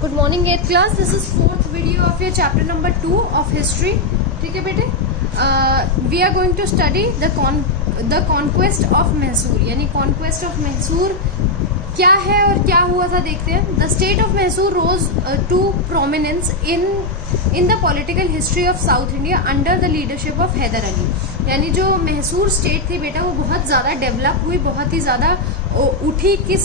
Good morning 8th class. This is 4th video of your chapter number 2 of history. ठीक है बेटे, we are going to study the conquest of Mysore. यानी conquest of Mysore क्या है और क्या हुआ था देखते हैं. The state of Mysore rose to prominence in the political history of south India under the leadership of Hyder Ali. यानी जो मैसूर स्टेट थी बेटा वो बहुत ज़्यादा डेवलप हुई, बहुत ही ज़्यादा उठी किस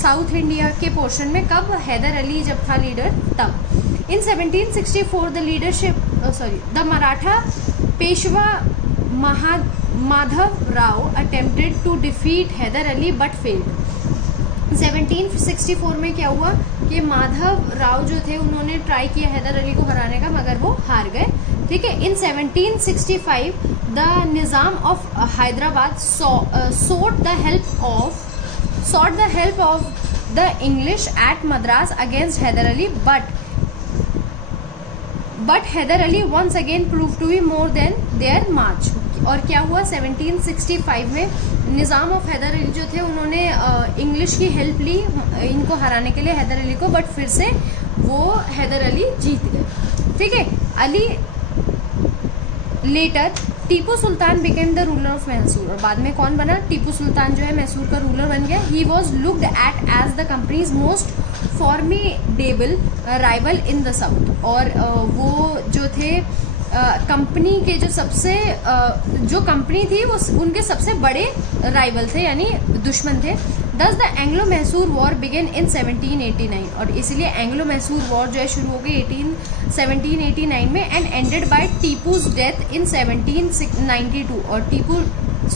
साउथ इंडिया के पोर्शन में, कब? हैदर अली जब था लीडर तब. In 1764 the Maratha Peshwa Madhav Rao attempted to defeat Hyder Ali but failed. 1764 में क्या हुआ कि माधव राव जो थे उन्होंने ट्राई किया हैदर अली को हराने का, मगर वो हार गए. ठीक है. इन 1765 the Nizam of Hyderabad sought the help of the English at Madras against Hyder Ali, but Hyder Ali once again proved to be more than their match. और क्या हुआ 1765 में निज़ाम ऑफ हैदर अली जो थे उन्होंने इंग्लिश की हेल्प ली इनको हराने के लिए हैदर अली को, बट फिर से वो हैदर अली जीत गए. ठीक है. Ali later Tipu Sultan became the ruler of Mysore. और बाद में कौन बना? टीपू सुल्तान जो है मैसूर का रूलर बन गया. He was looked at as the company's most formidable rival in the south. और वो जो थे कंपनी के जो सबसे जो कंपनी थी वो उनके सबसे बड़े राइवल थे, यानी दुश्मन थे. Thus the Anglo Mysore war began in 1789. और इसलिए एंग्लो मैसूर वॉर जो है शुरू हो गई 1789 में and ended by Tipu's death in 1792. और टीपू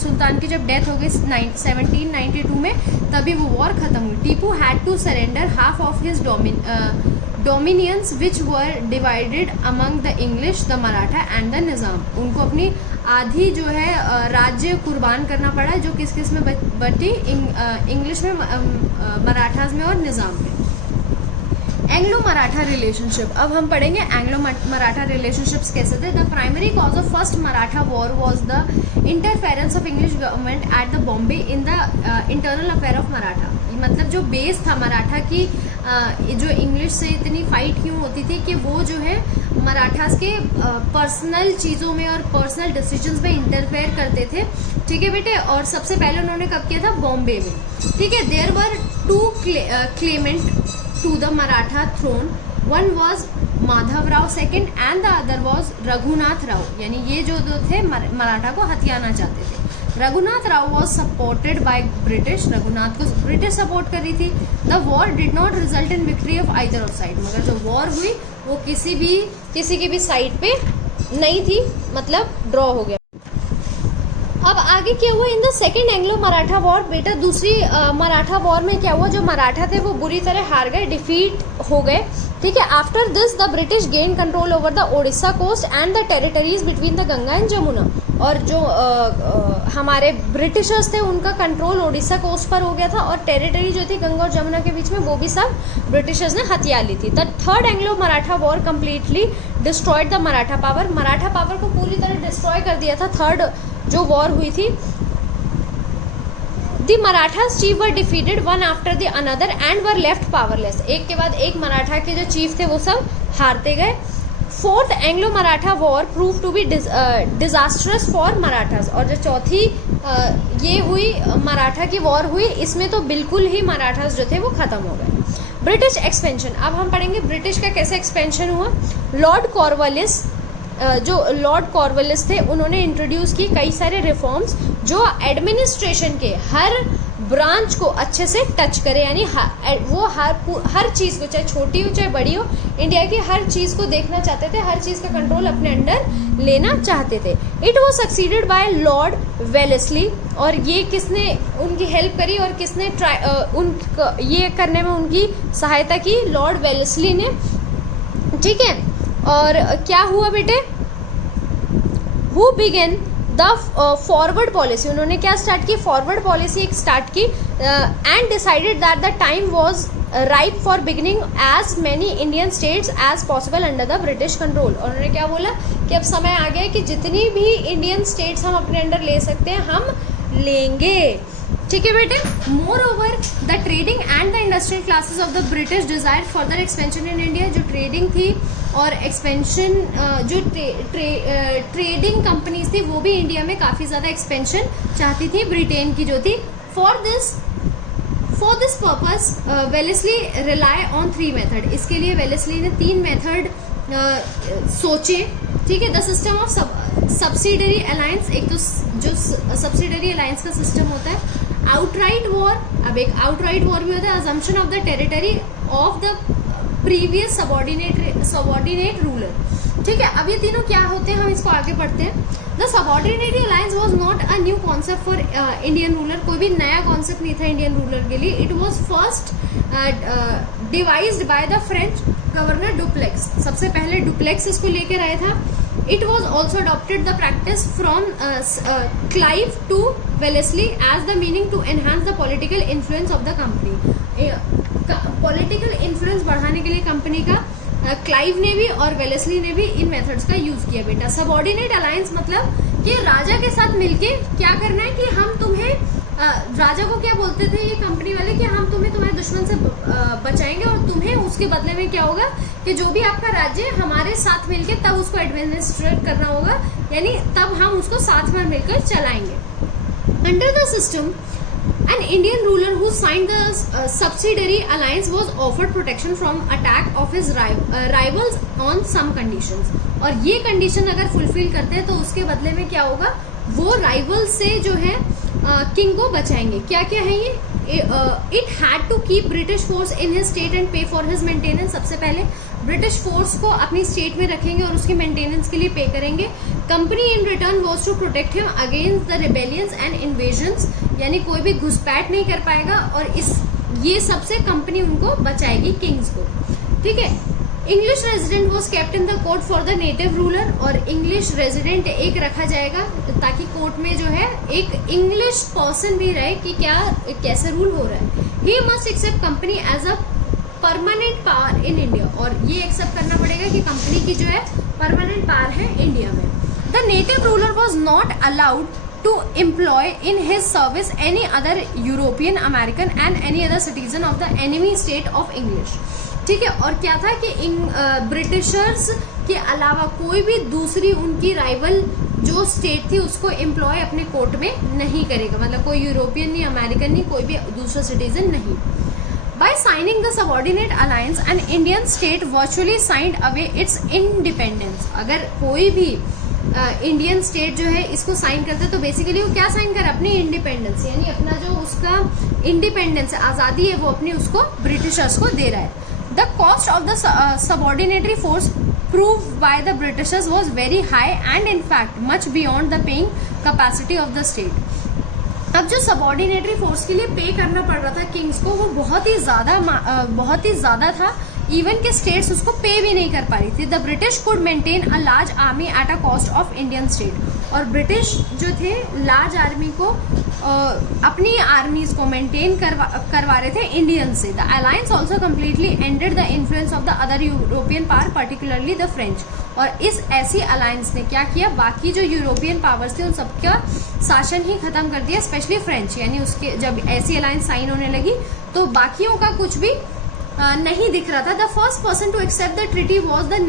सुल्तान की जब डेथ हो गई 1792 में तभी वो वॉर खत्म हुई. Tipu had to surrender half of his dominions which were divided among the English, the Maratha and the Nizam. उनको अपनी आधी जो है राज्य कुर्बान करना पड़ा, जो किस किस में बटी? इंग्लिश में, मराठाज में और निज़ाम में. Anglo Maratha relationship. अब हम पढ़ेंगे एंग्लो मराठा रिलेशनशिप्स कैसे थे. The primary cause of first Maratha war was the interference of English government at the Bombay in the internal affair of Maratha. मतलब जो बेस था मराठा की, जो इंग्लिश से इतनी फाइट क्यों होती थी कि वो जो है मराठास के पर्सनल चीज़ों में और पर्सनल डिसीजंस में इंटरफेयर करते थे. ठीक है बेटे. और सबसे पहले उन्होंने कब किया था? बॉम्बे में. ठीक है. There were two claimant to the Maratha throne. One was Madhav Rao second and the other was Raghunath Rao. यानी ये जो दो थे मराठा को हथियाना चाहते थे. Raghunath Rao was supported by British. Raghunath को ब्रिटिश सपोर्ट करी थी. The war did not result in victory of either of side. मगर जो वॉर हुई वो किसी की भी साइड पे नहीं थी, मतलब ड्रॉ हो गया. अब आगे क्या हुआ in the second Anglo Maratha war. बेटा दूसरी मराठा वॉर में क्या हुआ? जो मराठा थे वो बुरी तरह हार गए, डिफीट हो गए. ठीक है. After this the British gain control over the Odisha coast and the territories between the Ganga and Jamuna. और जो हमारे ब्रिटिशर्स थे उनका कंट्रोल ओडिशा कोस्ट पर हो गया था, और टेरिटरी जो थी गंगा और जमुना के बीच में वो भी सब ब्रिटिशर्स ने हथिया ली थी. The third Anglo Maratha war completely destroyed the Maratha power. Maratha power को पूरी तरह डिस्ट्रॉय कर दिया था थर्ड जो वॉर हुई थी. The Marathas chief were defeated one after the another and were left powerless. एक के बाद एक मराठा के जो चीफ थे वो सब हारते गए. Fourth Anglo Maratha war prove to be disastrous for Marathas. और जो चौथी ये हुई मराठा की वॉर हुई, इसमें तो बिल्कुल ही मराठास जो थे वो खत्म हो गए. British expansion. अब हम पढ़ेंगे ब्रिटिश का कैसे एक्सपेंशन हुआ. लॉर्ड कॉर्नवालिस, जो लॉर्ड कॉर्नवालिस थे, उन्होंने इंट्रोड्यूस की कई सारे रिफॉर्म्स जो एडमिनिस्ट्रेशन के हर ब्रांच को अच्छे से टच करे. यानी वो हर चीज़ को, चाहे छोटी हो चाहे बड़ी हो, इंडिया की हर चीज़ को देखना चाहते थे, हर चीज़ का कंट्रोल अपने अंडर लेना चाहते थे. It was succeeded by Lord Wellesley. और ये किसने उनकी हेल्प करी और किसने ये करने में उनकी सहायता की? लॉर्ड वेलेस्ली ने. ठीक है. और क्या हुआ बेटे? Who began the forward policy. उन्होंने क्या स्टार्ट की? फॉरवर्ड पॉलिसी एक स्टार्ट की. And decided that the time was ripe for beginning as many Indian states as possible under the British control. और उन्होंने क्या बोला कि अब समय आ गया कि जितनी भी इंडियन स्टेट्स हम अपने अंडर ले सकते हैं हम लेंगे. ठीक है बेटे। Moreover the trading and the industrial classes of the British desire further expansion in India. जो ट्रेडिंग थी और एक्सपेंशन, जो ट्रेडिंग कंपनीज थी वो भी इंडिया में काफ़ी ज़्यादा एक्सपेंशन चाहती थी, ब्रिटेन की जो थी। For this purpose Wellesley rely on 3 method. इसके लिए वेलेस्ली ने 3 मेथड सोचे, ठीक है। The system of subsidiary alliance, एक तो जो सब्सिडरी अलायंस का सिस्टम होता है। आउटराइट वॉर, अब एक आउटराइट वॉर भी होता है। Assumption of the territory of the previous subordinate ruler, ठीक है। अब ये तीनों क्या होते हैं, हम इसको आगे पढ़ते हैं। The subordinatory alliance was not a new concept for Indian ruler. कोई भी नया कॉन्सेप्ट नहीं था इंडियन रूलर के लिए। It was first devised by the French governor duplex. सबसे पहले डुप्लेक्स इसको लेकर आया था। It was also adopted the practice from Clive to Wellesley as the meaning to enhance the political influence of the company. Political influence बढ़ाने के लिए company का क्लाइव ने भी और वेलेस्ली ने भी इन मेथड्स का यूज किया बेटा। सबऑर्डिनेट अलायंस मतलब कि राजा के साथ मिलके क्या करना है कि हम तुम्हें, राजा को क्या बोलते थे ये कंपनी वाले कि हम तुम्हें तुम्हारे दुश्मन से बचाएंगे और तुम्हें उसके बदले में क्या होगा कि जो भी आपका राज्य है हमारे साथ मिलके तब उसको एडमिनिस्ट्रेट करना होगा, यानी तब हम उसको साथ में मिलकर चलाएंगे। Under the system an Indian ruler who signed the subsidiary alliance was offered protection from attack of his rivals on some conditions। और ये कंडीशन अगर फुलफिल करते हैं तो उसके बदले में क्या होगा, वो राइवल से जो है किंग को बचाएंगे। क्या क्या है ये? It had to keep British force in his state and pay for his maintenance. सबसे पहले ब्रिटिश फोर्स को अपनी स्टेट में रखेंगे और उसकी मेंटेनेंस के लिए पे करेंगे। Company in return was to protect him against the rebellions and invasions, यानी कोई भी घुसपैठ नहीं कर पाएगा और ये सबसे कंपनी उनको बचाएगी, किंग्स को, ठीक है। English resident was kept in the court for the native ruler, और इंग्लिश रेजिडेंट एक रखा जाएगा ताकि कोर्ट में जो है एक इंग्लिश पर्सन भी रहे कि क्या कैसे रूल हो रहा है। He must accept company as a permanent power in India, और ये एक्सेप्ट करना पड़ेगा कि कंपनी की जो है परमानेंट पावर है इंडिया में। The native ruler was not allowed to employ in his service any other European, American and any other citizen of the enemy state of English, ठीक है। और क्या था कि ब्रिटिशर्स के अलावा कोई भी दूसरी उनकी राइवल जो स्टेट थी उसको एम्प्लॉय अपने कोर्ट में नहीं करेगा, मतलब कोई यूरोपियन नहीं, अमेरिकन नहीं, कोई भी दूसरा सिटीजन नहीं। By signing the subordinate alliance, an Indian state virtually signed away its independence। अगर कोई भी इंडियन स्टेट जो है इसको साइन करते तो बेसिकली वो क्या साइन करे, अपनी इंडिपेंडेंस, यानी अपना जो उसका इंडिपेंडेंस आज़ादी है वो अपनी उसको ब्रिटिशर्स को दे रहा है। The cost of the subordinatory force proved by the Britishers was very high and in fact much beyond the paying capacity of the state. अब जो सबऑर्डिनेटरी फोर्स के लिए पे करना पड़ रहा था किंग्स को, वो बहुत ही ज़्यादा था, इवन के स्टेट्स उसको पे भी नहीं कर पा रही थी। The British could maintain a large army at a cost of Indian state, और ब्रिटिश जो थे लार्ज आर्मी को अपनी आर्मीज को मेंटेन करवा रहे थे इंडियन से। The alliance also completely ended the influence of the other European power, particularly the French. और इस ऐसी अलायंस ने क्या किया, बाकी जो यूरोपियन पावर्स थे उन सबका शासन ही खत्म कर दिया, स्पेशली फ्रेंच, यानी उसके जब ऐसी अलायंस साइन होने लगी तो बाकियों का कुछ भी नहीं दिख रहा था। The first person to accept the treaty was the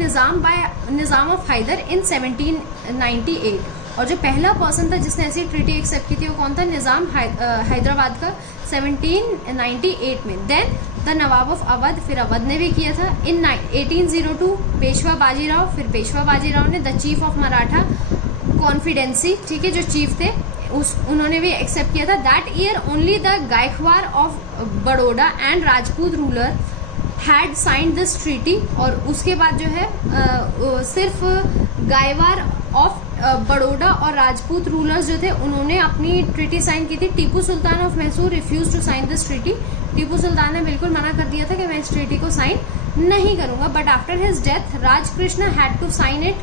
Nizam of Hyder in 1798, और जो पहला पर्सन था जिसने ऐसी ट्रीटी एक्सेप्ट की थी वो कौन था, निज़ाम हैदराबाद का 1798 में। Then the Nawab of Awadh, फिर अवध ने भी किया था। इन 1802 पेशवा बाजीराव, फिर पेशवा बाजीराव ने द चीफ ऑफ मराठा कॉन्फिडेंसी, ठीक है, जो चीफ थे उन्होंने भी एक्सेप्ट किया था। That year only the Gaikwad of Baroda and Rajput ruler had signed this treaty, और उसके बाद जो है सिर्फ गायवाड़ ऑफ बड़ौदा और राजपूत रूलर्स जो थे उन्होंने अपनी ट्रीटी साइन की थी। Tipu Sultan of Mysore refuse to sign this treaty. Tipu Sultan ने बिल्कुल मना कर दिया था कि मैं इस ट्रीटी को साइन नहीं करूंगा। But after his death Rajkrishna had to sign it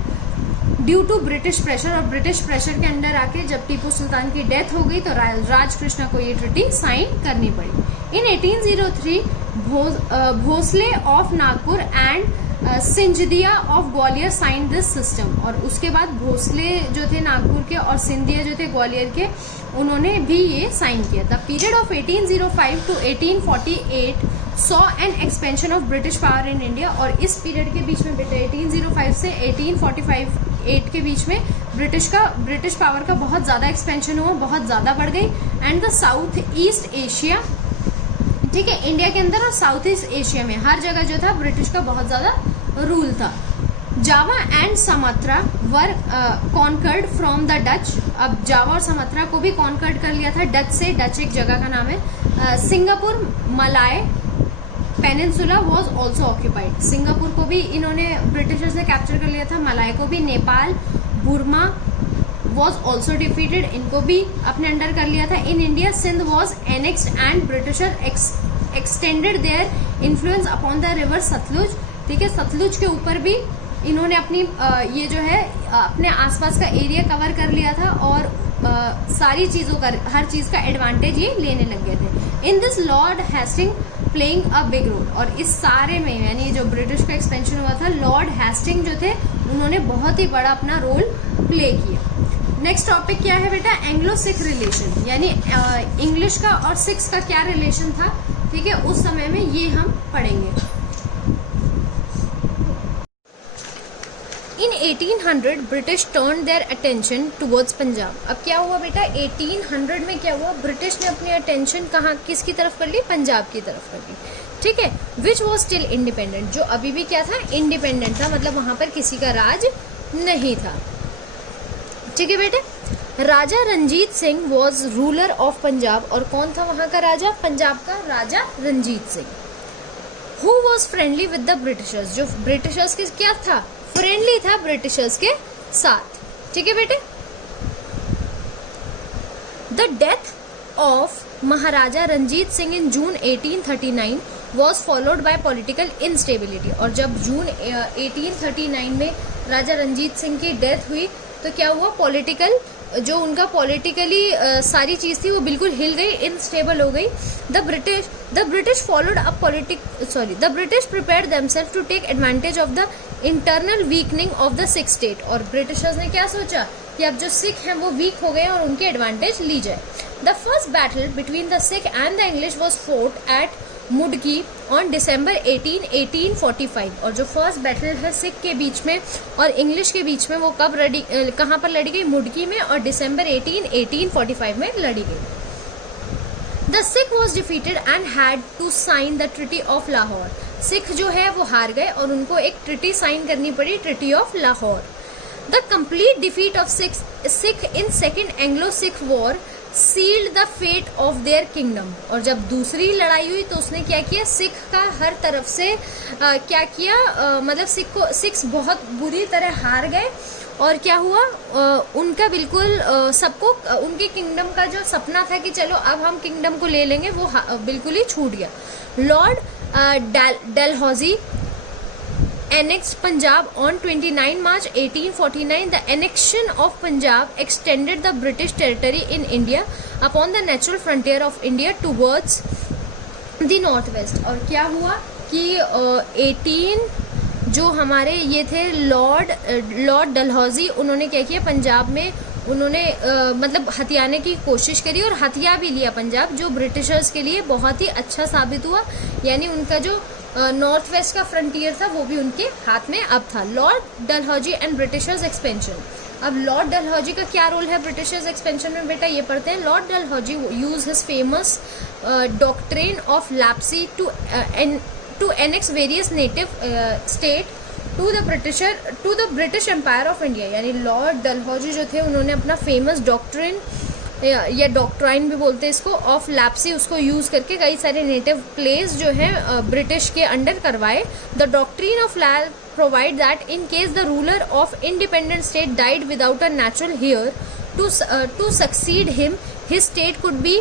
due to British pressure, और ब्रिटिश प्रेशर के अंडर आके जब टीपू सुल्तान की डेथ हो गई तो राजकृष्ण को ये ट्रीटी साइन करनी पड़ी। In 1803 Bhosle of Nagpur and Scindia of Gwalior sign this system, और उसके बाद भोसले जो थे नागपुर के और सिंधिया जो थे ग्वालियर के, उन्होंने भी ये साइन किया। The period of 1805 to 1848 saw an expansion of British power in India, और इस पीरियड के बीच में बेटा 1805 से 1845 के बीच में ब्रिटिश पावर का बहुत ज़्यादा एक्सपेंशन हुआ, बहुत ज़्यादा बढ़ गई। And the south east Asia, ठीक है, इंडिया के अंदर और साउथ ईस्ट एशिया में हर जगह जो था ब्रिटिश का बहुत ज़्यादा रूल था। Java and Sumatra were conquered from the Dutch, अब जावा और सुमात्रा को भी कॉन्कर्ड कर लिया था डच से, डच एक जगह का नाम है। Singapore Malay peninsula was also occupied, Singapore को भी इन्होंने ब्रिटिशर्स ने कैप्चर कर लिया था, मलाय को भी। Nepal Burma was also defeated, इनको भी अपने अंडर कर लिया था। In India Sindh was annexed and Britisher extended their influence upon the river Sutlej, ठीक है, सतलुज के ऊपर भी इन्होंने अपनी ये जो है अपने आसपास का एरिया कवर कर लिया था, और सारी चीज़ों का, हर चीज़ का एडवांटेज ये लेने लग गए थे। In this lord Hastings playing a big role, और इस सारे में यानी जो ब्रिटिश का एक्सपेंशन हुआ था, लॉर्ड हेस्टिंग जो थे उन्होंने बहुत ही बड़ा अपना रोल प्ले किया। नेक्स्ट टॉपिक क्या है बेटा, एंग्लो सिख रिलेशन, यानी इंग्लिश का और सिख्स का क्या रिलेशन था, ठीक है, उस समय में ये हम पढ़ेंगे। इन 1800 British turn their attention towards Punjab, अब क्या हुआ बेटा 1800 में क्या हुआ, ब्रिटिश ने अपनी अटेंशन कहाँ, किसकी तरफ कर ली, पंजाब की तरफ कर ली, ठीक है, विच वॉज स्टिल इंडिपेंडेंट, जो अभी भी क्या था, इंडिपेंडेंट था, मतलब वहां पर किसी का राज नहीं था, ठीक है बेटे। Raja Ranjit Singh was ruler of Punjab, और कौन था वहां का राजा, पंजाब का राजा Ranjit Singh. Who was friendly with the Britishers, जो ब्रिटिशर्स के क्या था, फ्रेंडली था ब्रिटिशर्स के साथ, ठीक है बेटे। The death of Maharaja Ranjit Singh in June 1839 was followed by political instability, और जब जून 1839 में राजा रंजीत सिंह की डेथ हुई तो क्या हुआ, पॉलिटिकल जो उनका पॉलिटिकली सारी चीज़ थी वो बिल्कुल हिल गई, इनस्टेबल हो गई। The British followed up the British prepared themselves to take advantage of the internal weakening of the Sikh state, और ब्रिटिशर्स ने क्या सोचा कि अब जो सिख हैं वो वीक हो गए और उनके एडवांटेज ली जाए। The first battle between the Sikh and the English was fought at Mudki on December 18, 1845, और जो फर्स्ट बैटल है सिख के बीच में और इंग्लिश के बीच में वो कब कहाँ पर लड़ी गई, मुडकी में, और December 18, 1845 में लड़ी गई। The Sikh was defeated and had to sign the treaty of Lahore, Sikh जो है वो हार गए और उनको एक ट्रिटी साइन करनी पड़ी, treaty of Lahore. The complete defeat of Sikh in second Anglo Sikh war sealed the fate of their kingdom, और जब दूसरी लड़ाई हुई तो उसने क्या किया, सिख का हर तरफ से क्या किया, मतलब सिख्स बहुत बुरी तरह हार गए, और क्या हुआ, उनका बिल्कुल सबको उनके किंगडम का जो सपना था कि चलो अब हम किंगडम को ले लेंगे, वो बिल्कुल ही छूट गया। Lord Dalhousie annexed Punjab on 29 March 1849. The annexion of Punjab extended the British territory in India upon the natural frontier of India towards the northwest. और क्या हुआ कि 18 जो हमारे ये थे लॉर्ड डलहौजी, उन्होंने क्या किया, पंजाब में उन्होंने मतलब हथियाने की कोशिश करी और हथिया भी लिया पंजाब, जो ब्रिटिशर्स के लिए बहुत ही अच्छा साबित हुआ, यानी उनका जो नॉर्थ वेस्ट का फ्रंटियर था वो भी उनके हाथ में अब था। Lord Dalhousie and Britishers expansion, अब लॉर्ड डलहौजी का क्या रोल है ब्रिटिशर्स एक्सपेंशन में बेटा, ये पढ़ते हैं। Lord Dalhousie use his famous doctrine of lapse to annex various native state to the British empire of India, यानी लॉर्ड डलहौजी जो थे उन्होंने अपना फेमस डॉक्ट्रिन या डॉक्ट्राइन भी बोलते हैं इसको, ऑफ लैप्सी, उसको यूज करके कई सारे नेटिव प्लेस जो हैं ब्रिटिश के अंडर करवाए। The doctrine of lapse provide that in case the ruler of independent state died without a natural heir to succeed him, his state could be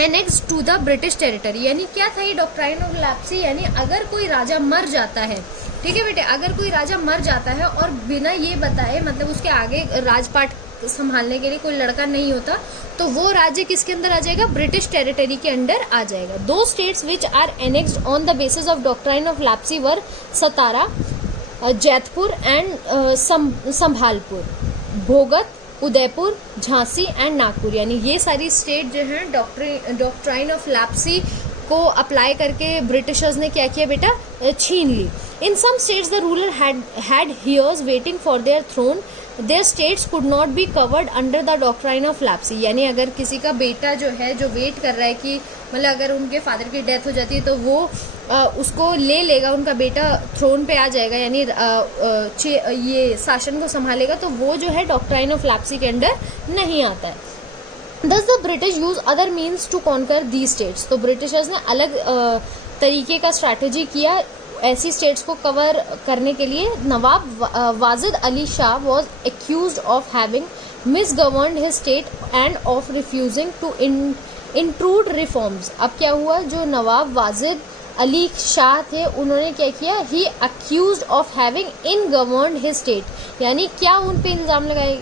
annexed to the British territory. यानी क्या था ये doctrine of lapse, यानी अगर कोई राजा मर जाता है, ठीक है बेटे, अगर कोई राजा मर जाता है और बिना ये बताए, मतलब उसके आगे राजपाट संभालने के लिए कोई लड़का नहीं होता, तो वो राज्य किसके अंदर आ जाएगा, ब्रिटिश टेरिटरी के अंडर आ जाएगा। दो states which are annexed on the basis of doctrine of lapse were Satara, Jaitpur and Sambalpur, Baghat, Udaipur, Jhansi and Nagpur. यानी ये सारी स्टेट जो है डॉक्ट्राइन ऑफ लैप्सी को अप्लाई करके ब्रिटिशर्स ने क्या किया बेटा, छीन ली। In some states the ruler had heirs waiting for their throne, their states could not be covered under the doctrine of lapse. यानी अगर किसी का बेटा जो है, जो वेट कर रहा है कि मतलब अगर उनके फादर की डेथ हो जाती है तो वो उसको ले लेगा, उनका बेटा थ्रोन पे आ जाएगा, यानी ये शासन को संभालेगा, तो वो जो है डॉक्ट्राइन ऑफ लैप्सी के अंडर नहीं आता है। Thus the British use other means to conquer these states। तो ब्रिटिशर्स ने अलग तरीके का स्ट्रैटेजी किया ऐसी स्टेट्स को कवर करने के लिए। Nawab Wajid Ali Shah was accused of having misgoverned his state and of refusing to introduce reforms. अब क्या हुआ, जो नवाब वाजिद अली शाह थे उन्होंने क्या किया, he accused of having misgoverned his state. यानी क्या उन पे इल्ज़ाम लगाया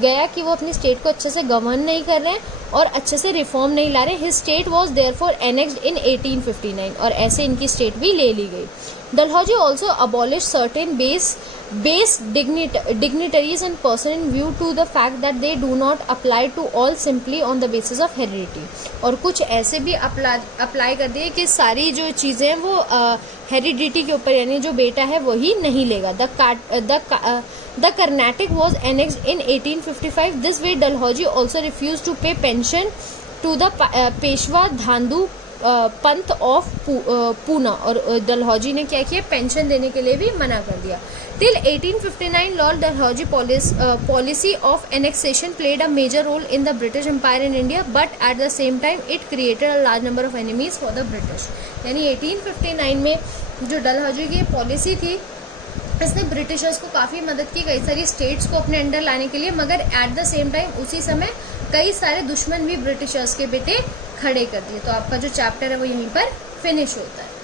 गया कि वो अपनी स्टेट को अच्छे से गवर्न नहीं कर रहे हैं और अच्छे से रिफॉर्म नहीं ला रहे। His state was therefore annexed in 1859 और ऐसे इनकी स्टेट भी ले ली गई। डलहौजी ऑल्सो अबॉलिश सर्टेन बेस dignitaries and person in view to the fact that they do not apply to all simply on the basis of heredity। और कुछ ऐसे भी अप्लाई कर दिए कि सारी जो चीज़ें हैं वो हेरिडिटी के ऊपर, यानी जो बेटा है वही नहीं लेगा। The Carnatic was annexed in 1855। This way Dalhousie also refuse to pay pension to the Peshwa Dhondu Pant of Poona. और डलहौजी ने क्या किया, पेंशन देने के लिए भी मना कर दिया। Till 1859 lord Dalhousie policy of annexation played a major role in the British empire in India, but at the same time it created a large number of enemies for the British. यानी 1859 में जो डलहौजी की पॉलिसी थी, इसने Britishers को काफ़ी मदद की कई सारी स्टेट्स को अपने अंडर लाने के लिए, मगर एट द सेम टाइम उसी समय कई सारे दुश्मन भी ब्रिटिशर्स के बेटे खड़े कर दिए। तो आपका जो चैप्टर है वो यहीं पर फिनिश होता है।